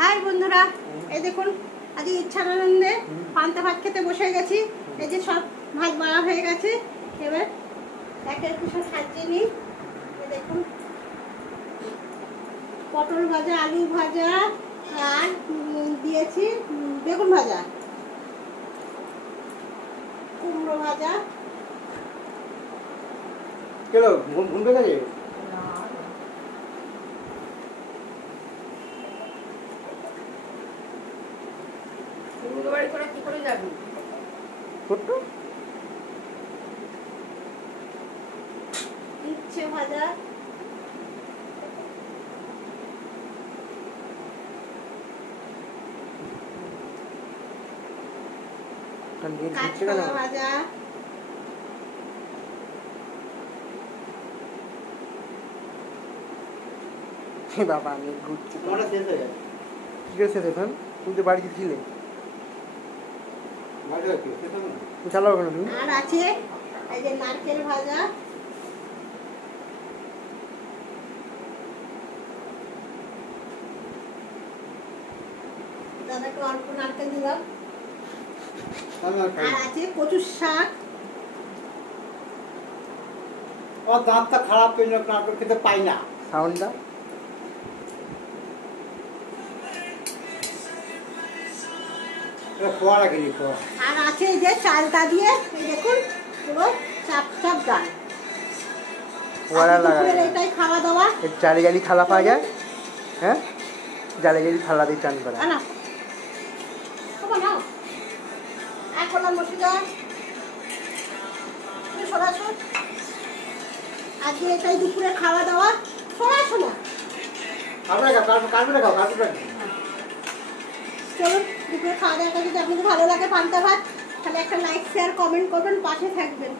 High বন্ধুরা, এই দেখুন আজকে ইচ্ছানন্দে পান্তা ভাত খেতে বসে গেছি। এই যে সব ভাত বাড়া হয়ে গেছে, এবার একটা কিছু সাজিয়ে নিই। দেখুন পটল ভাজা, আলু ভাজা আর দিয়েছি বেগুন ভাজা, কুমড়ো ভাজা। চলো ঘুমতে গেছে কি করে যাবি? ইচ্ছে ভাজা, কাঁচকলা ভাজা, বাবা আমি ঘুরছি তোমার শেষ হয়ে যাবে। কি করে শেষ এখন? তুমি তো বাড়িতে ছিলে। চালাও কেন তুমি? আর আছে এই যে নারকেল ভাজা, দাদাকে অল্প নারকেল দিলাম। আর আছে কচুর শাক। ও দাঁতটা খারাপ হয়ে যাক, নারকেল খেতে পাই না। সাউন্ডটা আর আছে এই যে চালটা দিয়ে এই দেখুন পুরো চাপ চাপ ডাল। এটাই খাওয়া দাওয়া। জালি জালি থালা পাওয়া যায়, হ্যাঁ জালি জালি থালা দিয়ে চান করা। আজকে এটাই দুপুরে খাওয়া দাওয়া। চলুন দুপুরে খাওয়া দাওয়াটা যদি আপনাদের ভালো লাগে পান্তা ভাত, তাহলে একটা লাইক শেয়ার কমেন্ট করবেন, পাশে থাকবেন।